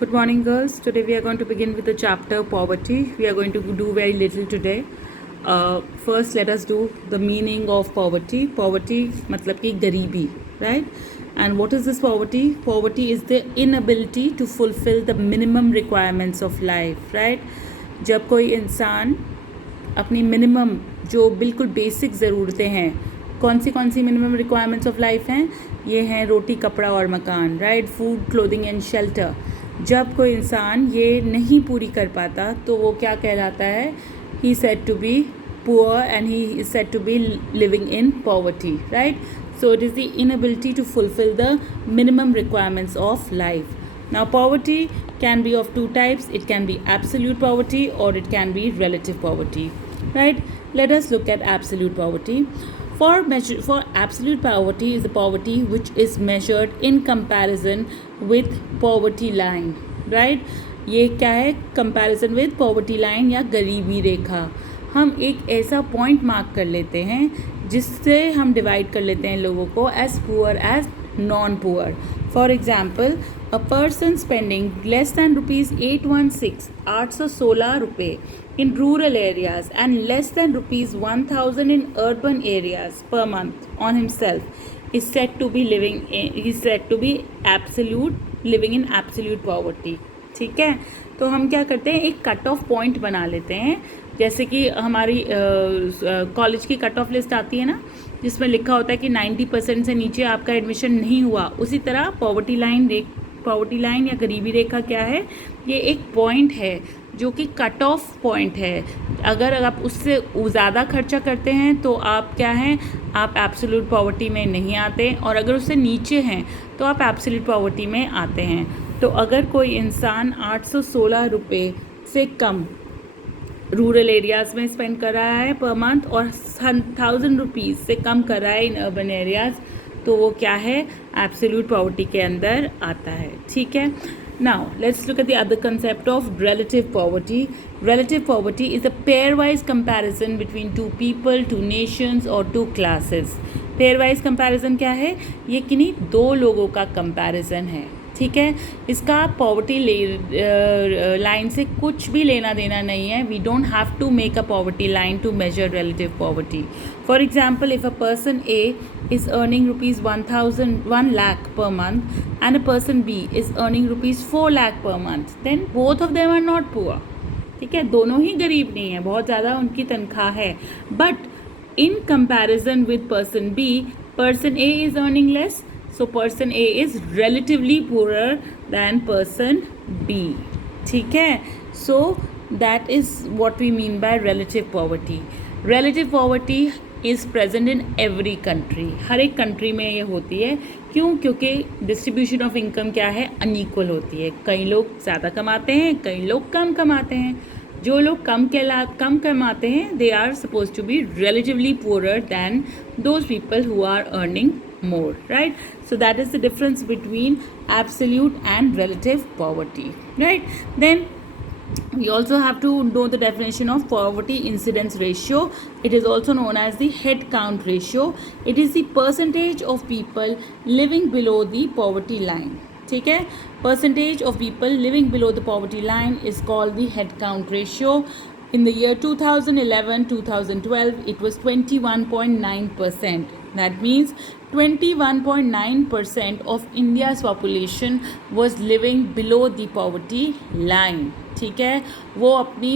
Good morning, girls. Today we are going to begin with the chapter poverty. We are going to do very little today. First, let us do the meaning of poverty. Poverty मतलब कि गरीबी, right? And what is this poverty? Poverty is the inability to fulfill the minimum requirements of life, right? जब कोई इंसान अपनी minimum जो बिल्कुल basic ज़रूरतें हैं, कौन सी मिनिमम रिक्वायरमेंट्स ऑफ लाइफ हैं, ये हैं रोटी, कपड़ा और मकान, right, food, clothing and shelter. जब कोई इंसान ये नहीं पूरी कर पाता तो वो क्या कहलाता है? He said to be poor and he is said to be living in poverty, right? So it is the inability to fulfill the minimum requirements of life. Now poverty can be of two types. It can be absolute poverty or it can be relative poverty, right? Let us look at absolute poverty. For absolute poverty is the poverty which is measured in comparison with poverty line, right? ये क्या है? Comparison with poverty line या गरीबी रेखा। हम एक ऐसा point mark कर लेते हैं जिससे हम डिवाइड कर लेते हैं लोगों को as poor as non poor. For example, a person spending less than ₹816 in rural areas and less than ₹1,000 in urban areas per month on himself is said to be living in absolute poverty. ठीक है, तो हम क्या करते हैं, एक cut off point बना लेते हैं। जैसे कि हमारी कॉलेज की कट ऑफ लिस्ट आती है ना, जिसमें लिखा होता है कि 90% से नीचे आपका एडमिशन नहीं हुआ। उसी तरह पॉवर्टी लाइन या गरीबी रेखा क्या है? ये एक पॉइंट है जो कि कट ऑफ पॉइंट है। अगर आप उससे ज़्यादा खर्चा करते हैं तो आप क्या हैं? आप एब्सोल्यूट पॉवर्टी में नहीं आते, और अगर उससे नीचे हैं तो आप एब्सोल्यूट पॉवर्टी में आते हैं। तो अगर कोई इंसान ₹816 से कम रूरल एरियाज़ में स्पेंड कर रहा है पर मंथ और ₹1,000 से कम कर रहा है इन अर्बन एरियाज़, तो वो क्या है? एब्सोल्यूट पॉवर्टी के अंदर आता है। ठीक है, now let's look at the other concept of relative poverty. Relative poverty is a pairwise comparison between two people, two nations or two classes. pairwise comparison क्या है? ये किन्हीं दो लोगों का comparison है। ठीक है, इसका पॉवर्टी लाइन से कुछ भी लेना देना नहीं है। We don't have to make a poverty line to measure relative poverty. For example, if a person A is earning ₹1 lakh per month and a person B is earning ₹4 lakh per month, then both of them are not poor. ठीक है, दोनों ही गरीब नहीं है, बहुत ज़्यादा उनकी तनख्वाह है, but in comparison with person B, person A is earning less, so person A is relatively poorer than person B. ठीक है, so that is what we mean by relative poverty. Relative poverty is present in every country. हर एक country में ये होती है। क्यों? क्योंकि distribution of income क्या है? अनइक्वल होती है। कई लोग ज़्यादा कमाते हैं, कई लोग कम कमाते हैं। जो लोग कम कमाते हैं, they are supposed to be relatively poorer than those people who are earning more, right? So that is the difference between absolute and relative poverty, right? Then we also have to know the definition of poverty incidence ratio. It is also known as the head count ratio. It is the percentage of people living below the poverty line. ठीक है, percentage of people living below the poverty line is called the head count ratio. In the year 2011-2012, it was 21.9%. That means 21.9% of India's population was living below the poverty line. ठीक है, वो अपनी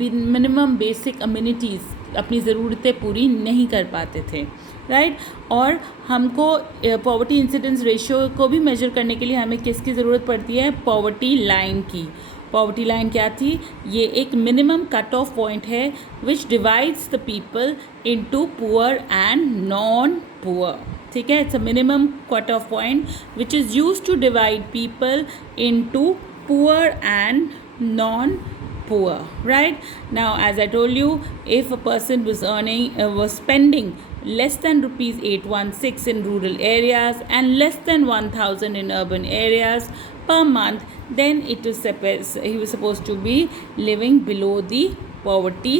minimum basic amenities, अपनी ज़रूरतें पूरी नहीं कर पाते थे, राइट? और हमको पॉवर्टी इंसिडेंस रेशियो को भी मेजर करने के लिए हमें किसकी ज़रूरत पड़ती है? पॉवर्टी लाइन की। पॉवर्टी लाइन क्या थी? ये एक मिनिमम कट ऑफ पॉइंट है which divides the people into poor and non poor. ठीक है, it's a minimum cut off point which is used to divide people into poor and non poor, right? Now, as I told you, if a person was spending less than ₹816 in rural areas and less than 1,000 in urban areas per month, then he was supposed to be living below the poverty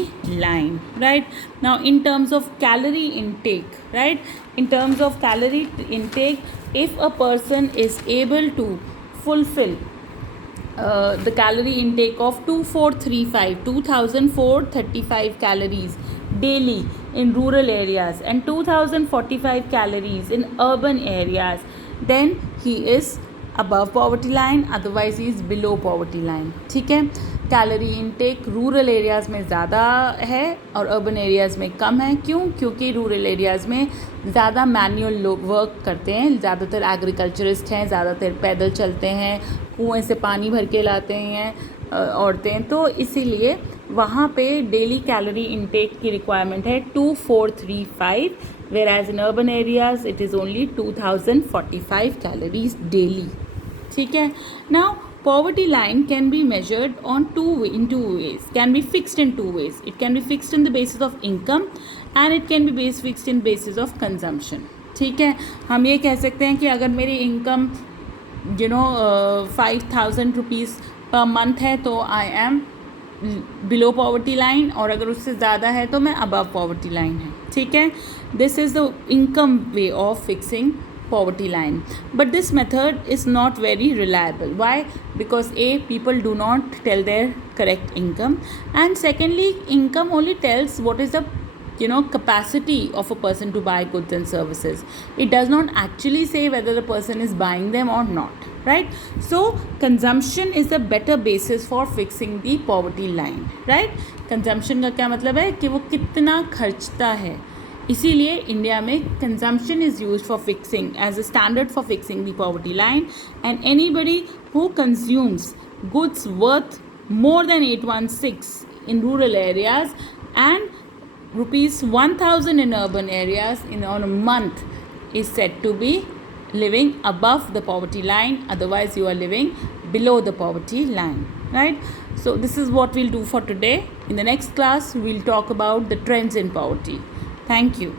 line, right? Now, in terms of calorie intake, right? In terms of calorie intake, if a person is able to fulfill the calorie intake of 2435 calories daily in rural areas and 2045 calories in urban areas, then he is above poverty line, otherwise he is below poverty line. ठीक है, calorie intake rural areas में ज़्यादा है और urban areas में कम है. क्यों? क्योंकि रूरल एरियाज़ में ज़्यादा मैनुअल लोग वर्क करते हैं, ज़्यादातर एग्रीकल्चरिस्ट हैं, ज़्यादातर पैदल चलते हैं, कुएं से पानी भर के लाते हैं औरतें, तो इसीलिए वहाँ पे डेली कैलोरी इनटेक की रिक्वायरमेंट है 2435, whereas in urban areas it is only 2045 calories daily. ठीक है. Now poverty line can be measured in two ways, can be fixed in two ways. It can be fixed in the basis of income and it can be fixed in basis of consumption. ठीक है, हम ये कह सकते हैं कि अगर मेरी इनकम 5,000 रुपीज़ पर मंथ है तो I am below poverty line, और अगर उससे ज़्यादा है तो मैं अबव पॉवर्टी लाइन है. ठीक है, this is the income way of fixing poverty line, but this method is not very reliable. Why? Because people do not tell their correct income, and secondly, income only tells what is the capacity of a person to buy goods and services. It does not actually say whether the person is buying them or not, right? So consumption is the better basis for fixing the poverty line, right? Consumption का क्या मतलब है कि वो कितना खर्चता है. इसीलिए India में consumption is use for fixing as a standard for fixing the poverty line, and anybody who consumes goods worth more than 816 in rural areas and ₹1,000 in urban areas on a month is said to be living above the poverty line, otherwise you are living below the poverty line, right? So this is what we'll do for today. In the next class we'll talk about the trends in poverty. Thank you.